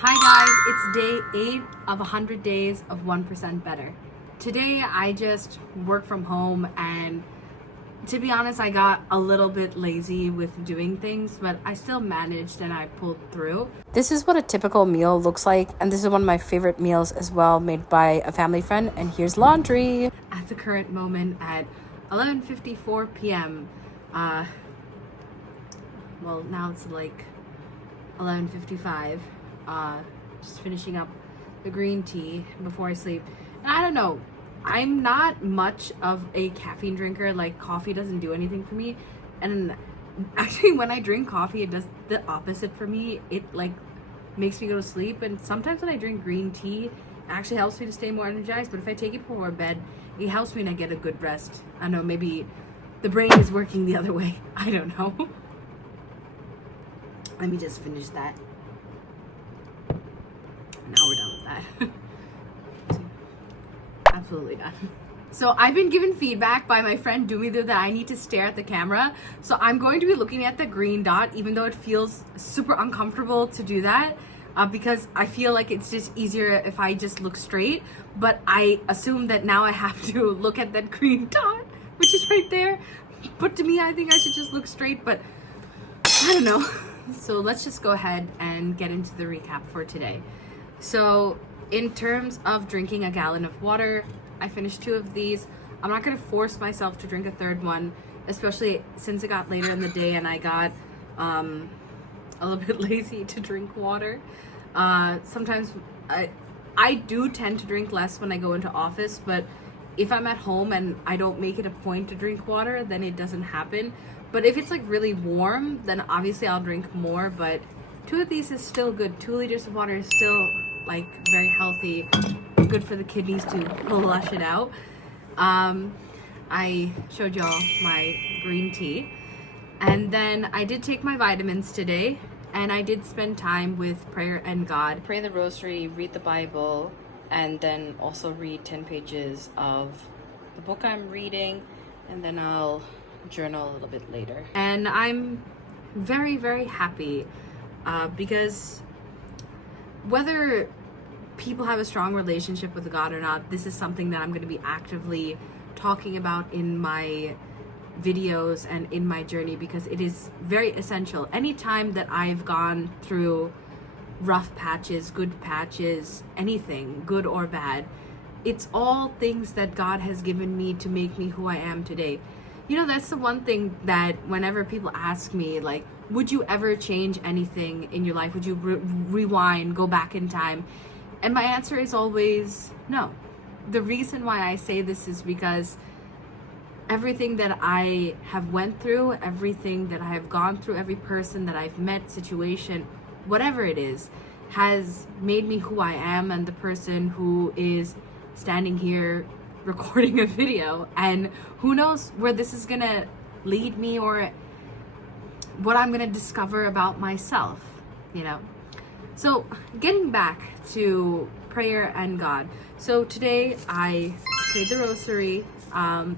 Hi guys, it's day 8 of 100 days of 1% better. Today I just work from home, and to be honest, I got a little bit lazy with doing things, but I still managed and I pulled through. This is what a typical meal looks like, and this is one of my favorite meals as well, made by a family friend. And here's laundry. At the current moment at 11:54 p.m. Well, now it's like 11:55. Just finishing up the green tea before I sleep. And I don't know, I'm not much of a caffeine drinker. Like, coffee doesn't do anything for me, and actually when I drink coffee, it does the opposite for me. It like makes me go to sleep. And sometimes when I drink green tea, it actually helps me to stay more energized. But if I take it before bed, it helps me and I get a good rest. I know, maybe the brain is working the other way. I don't know. Let me just finish that. Now we're done with that. Absolutely done. So I've been given feedback by my friend Dumidu that I need to stare at the camera. So I'm going to be looking at the green dot, even though it feels super uncomfortable to do that, because I feel like it's just easier if I just look straight. But I assume that now I have to look at that green dot, which is right there. But to me, I think I should just look straight, but I don't know. So let's just go ahead and get into the recap for today. So in terms of drinking a gallon of water, I finished 2 of these. I'm not going to force myself to drink a third one, especially since it got later in the day and I got a little bit lazy to drink water. Sometimes I do tend to drink less when I go into office, but if I'm at home and I don't make it a point to drink water, then it doesn't happen. But if it's like really warm, then obviously I'll drink more. But 2 of these is still good. 2 liters of water is still like very healthy, good for the kidneys to flush it out. I showed y'all my green tea, and then I did take my vitamins today, and I did spend time with prayer and God. Pray the rosary, read the Bible, and then also read 10 pages of the book I'm reading, and then I'll journal a little bit later. And I'm very, very happy because whether people have a strong relationship with God or not, this is something that I'm going to be actively talking about in my videos and in my journey, because it is very essential. Anytime that I've gone through rough patches, good patches, anything, good or bad, it's all things that God has given me to make me who I am today. You know, that's the one thing that whenever people ask me, like, would you ever change anything in your life? Would you rewind, go back in time? And my answer is always no. The reason why I say this is because everything that I have went through, everything that I have gone through, every person that I've met, situation, whatever it is, has made me who I am and the person who is standing here recording a video. And who knows where this is gonna lead me or what I'm gonna discover about myself, you know. So getting back to prayer and God. So today I prayed the rosary, and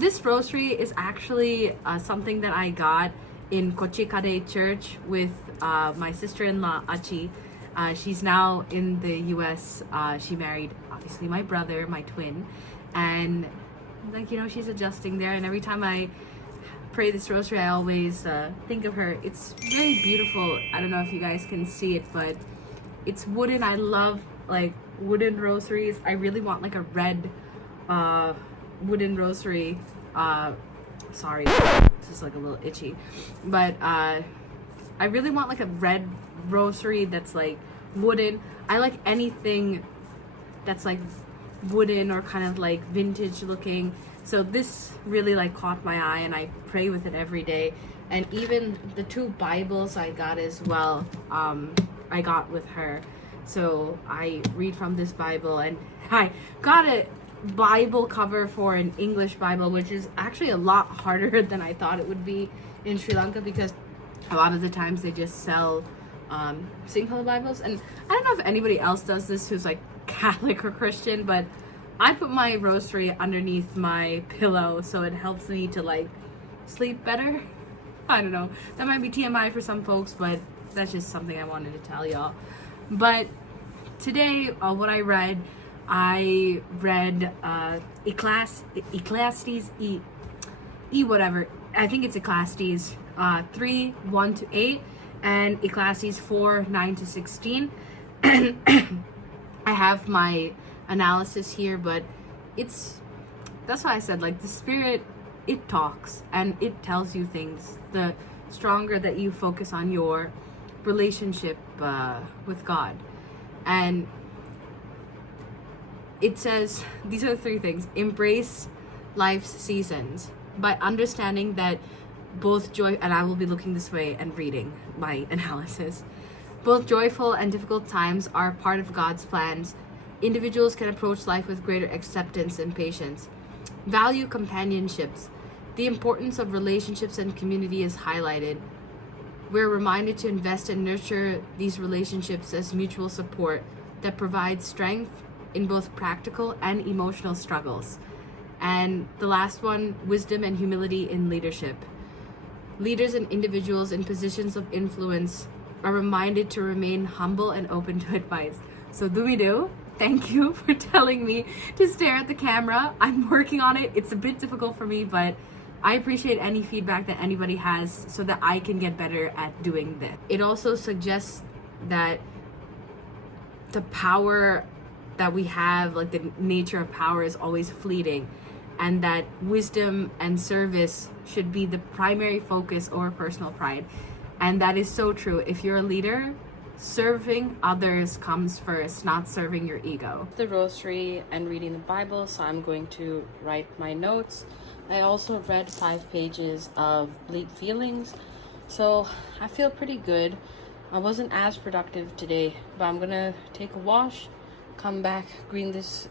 this rosary is actually something that I got in Kochikade Church with my sister-in-law Achi. She's now in the US. She married obviously my brother, my twin, and like, you know, she's adjusting there. And every time I pray this rosary, I always think of her. It's very beautiful. I don't know if you guys can see it, but it's wooden. I love like wooden rosaries. I really want like a red wooden rosary. Sorry, this is like a little itchy, but I really want like a red rosary that's like wooden. I like anything that's like wooden or kind of like vintage looking. So this really like caught my eye, and I pray with it every day. And even the 2 Bibles I got as well, I got with her. So I read from this Bible, and I got a Bible cover for an English Bible, which is actually a lot harder than I thought it would be in Sri Lanka, because a lot of the times they just sell single Bibles. And I don't know if anybody else does this who's like Catholic or Christian, but I put my rosary underneath my pillow so it helps me to like sleep better. I don't know, that might be TMI for some folks, but that's just something I wanted to tell y'all. But today, what I read Ecclesiastes whatever. I think it's Ecclesiastes 3, 1 to 8, and Ecclesiastes 4, 9 to 16. I have my analysis here, but that's why I said, like, the Spirit, it talks and it tells you things. The stronger that you focus on your relationship with God. And it says, these are the three things: embrace life's seasons by understanding that both joy, and I will be looking this way and reading my analysis, both joyful and difficult times are part of God's plans. Individuals can approach life with greater acceptance and patience. Value companionships. The importance of relationships and community is highlighted. We're reminded to invest and nurture these relationships as mutual support that provides strength in both practical and emotional struggles. And the last one, wisdom and humility in leadership. Leaders and individuals in positions of influence are reminded to remain humble and open to advice. So Dumido, thank you for telling me to stare at the camera. I'm working on it. It's a bit difficult for me, but I appreciate any feedback that anybody has so that I can get better at doing this. It also suggests that the power that we have, like the nature of power, is always fleeting, and that wisdom and service should be the primary focus over personal pride. And that is so true. If you're a leader, serving others comes first, not serving your ego. The rosary and reading the Bible, so I'm going to write my notes. I also read 5 pages of Bleak Feelings, so I feel pretty good. I wasn't as productive today, but I'm gonna take a wash, come back, drink this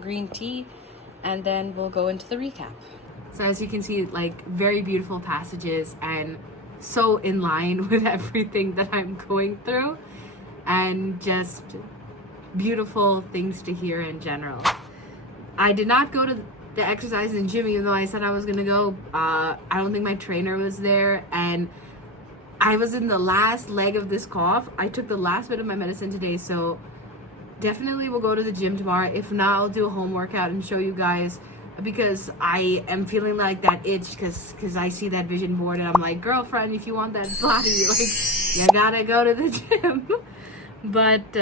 green tea, and then we'll go into the recap. So as you can see, like, very beautiful passages and so in line with everything that I'm going through, and just beautiful things to hear in general. I did not go to the exercise in the gym, even though I said I was gonna go. I don't think my trainer was there, and I was in the last leg of this cough. I took the last bit of my medicine today, so definitely will go to the gym tomorrow. If not, I'll do a home workout and show you guys, because I am feeling like that itch, because I see that vision board and I'm like, girlfriend, if you want that body, like, you gotta go to the gym. But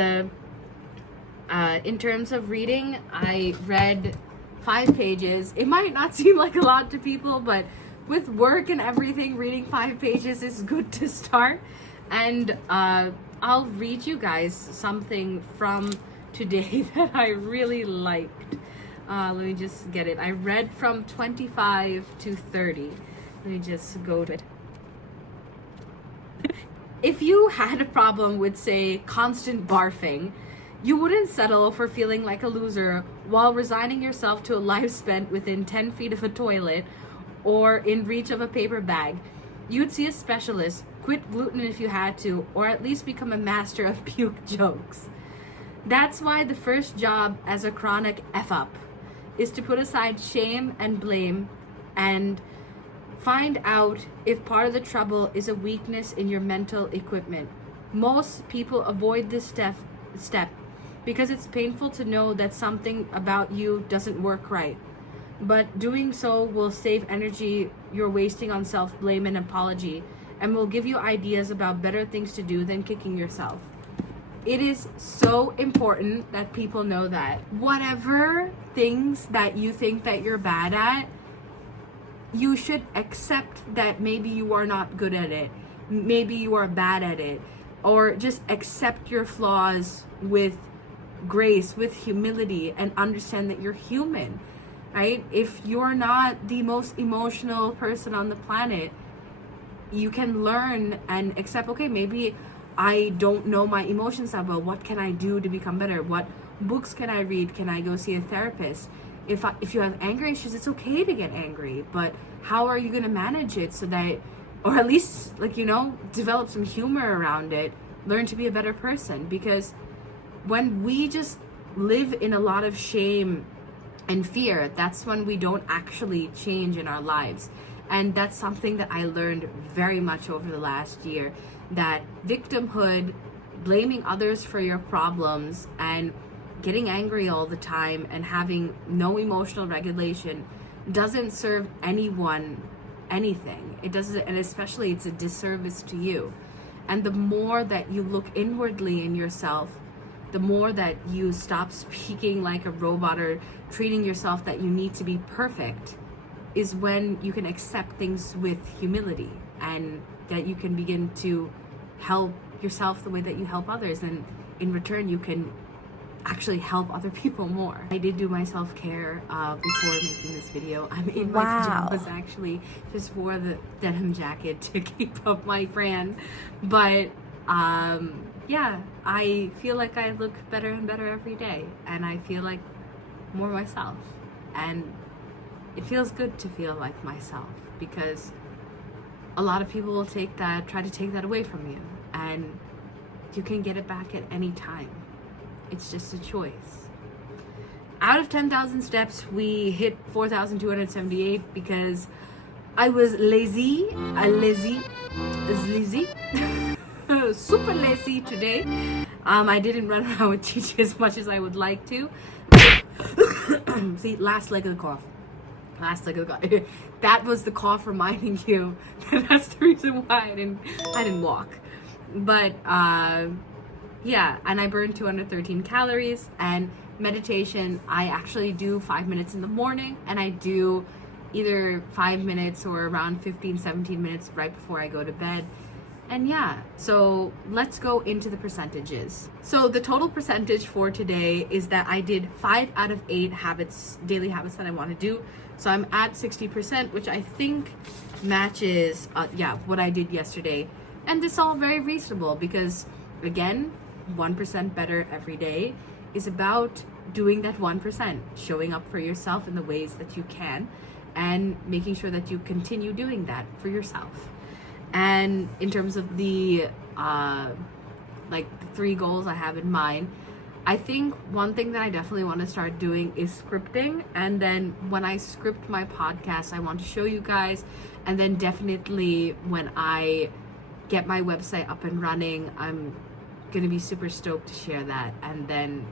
in terms of reading, I read 5 pages. It might not seem like a lot to people, but with work and everything, reading 5 pages is good to start. And I'll read you guys something from today that I really liked. Let me just get it. I read from 25 to 30. Let me just go to it. If you had a problem with, say, constant barfing, you wouldn't settle for feeling like a loser while resigning yourself to a life spent within 10 feet of a toilet or in reach of a paper bag. You'd see a specialist, quit gluten if you had to, or at least become a master of puke jokes. That's why the first job as a chronic F-up is to put aside shame and blame and find out if part of the trouble is a weakness in your mental equipment. Most people avoid this step because it's painful to know that something about you doesn't work right. But doing so will save energy you're wasting on self-blame and apology, and will give you ideas about better things to do than kicking yourself. It is so important that people know that. Whatever things that you think that you're bad at, you should accept that maybe you are not good at it. Maybe you are bad at it. Or just accept your flaws with grace, with humility, and understand that you're human, right? If you're not the most emotional person on the planet, you can learn and accept, okay, maybe I don't know my emotions that well. What can I do to become better? What books can I read? Can I go see a therapist? If you have anger issues, it's okay to get angry, but how are you going to manage it so that, or at least, like, develop some humor around it, learn to be a better person? Because when we just live in a lot of shame and fear, that's when we don't actually change in our lives. And that's something that I learned very much over the last year, that victimhood, blaming others for your problems, and getting angry all the time and having no emotional regulation doesn't serve anyone anything. It doesn't, and especially it's a disservice to you. And the more that you look inwardly in yourself, the more that you stop speaking like a robot or treating yourself that you need to be perfect, is when you can accept things with humility, and that you can begin to help yourself the way that you help others, and in return you can actually help other people more. I did do my self-care before making this video. I'm in my pajamas actually, just wore the denim jacket to keep up my brand, but yeah, I feel like I look better and better every day, and I feel like more myself, and it feels good to feel like myself, because a lot of people will try to take that away from you, and you can get it back at any time. It's just a choice. Out of 10,000 steps, we hit 4,278 because I was lazy, super lazy today. I didn't run around with Chichi as much as I would like to. See, last leg of the cough. That was the cough reminding you that that's the reason why I didn't walk. But yeah, and I burned 213 calories. And meditation, I actually do 5 minutes in the morning, and I do either 5 minutes or around 15-17 minutes right before I go to bed. And yeah, so let's go into the percentages. So the total percentage for today is that I did 5 out of 8 daily habits that I want to do. So I'm at 60%, which I think matches what I did yesterday. And this is all very reasonable, because again, 1% better every day is about doing that 1%, showing up for yourself in the ways that you can, and making sure that you continue doing that for yourself. And in terms of the the 3 goals I have in mind, I think one thing that I definitely want to start doing is scripting. And then when I script my podcast, I want to show you guys. And then definitely when I get my website up and running, I'm gonna be super stoked to share that. And then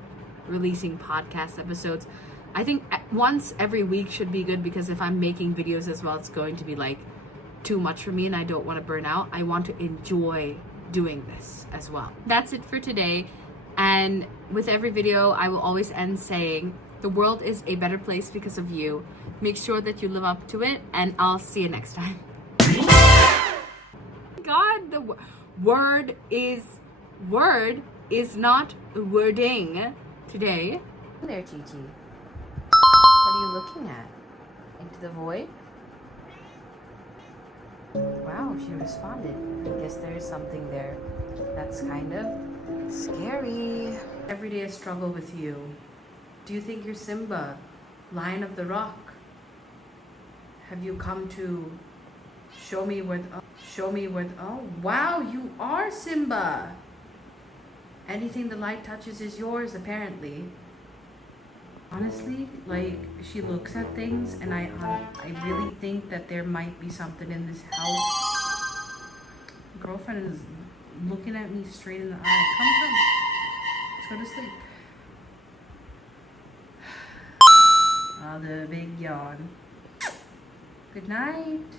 releasing podcast episodes, I think once every week should be good, because if I'm making videos as well, it's going to be like too much for me, and I don't want to burn out. I want to enjoy doing this as well. That's it for today. And with every video, I will always end saying, the world is a better place because of you. Make sure that you live up to it, and I'll see you next time. God, the word is not wording today. There, Gigi. What are you looking at? Into the void? Wow, she responded. I guess there is something there. That's kind of scary. Every day I struggle with you. Do you think you're Simba, Lion of the Rock? Have you come to show me where oh wow, you are Simba. Anything the light touches is yours, apparently. Honestly, like, she looks at things, and I really think that there might be something in this house. Girlfriend is looking at me straight in the eye. Come. Let's go to sleep. The big yawn. Good night.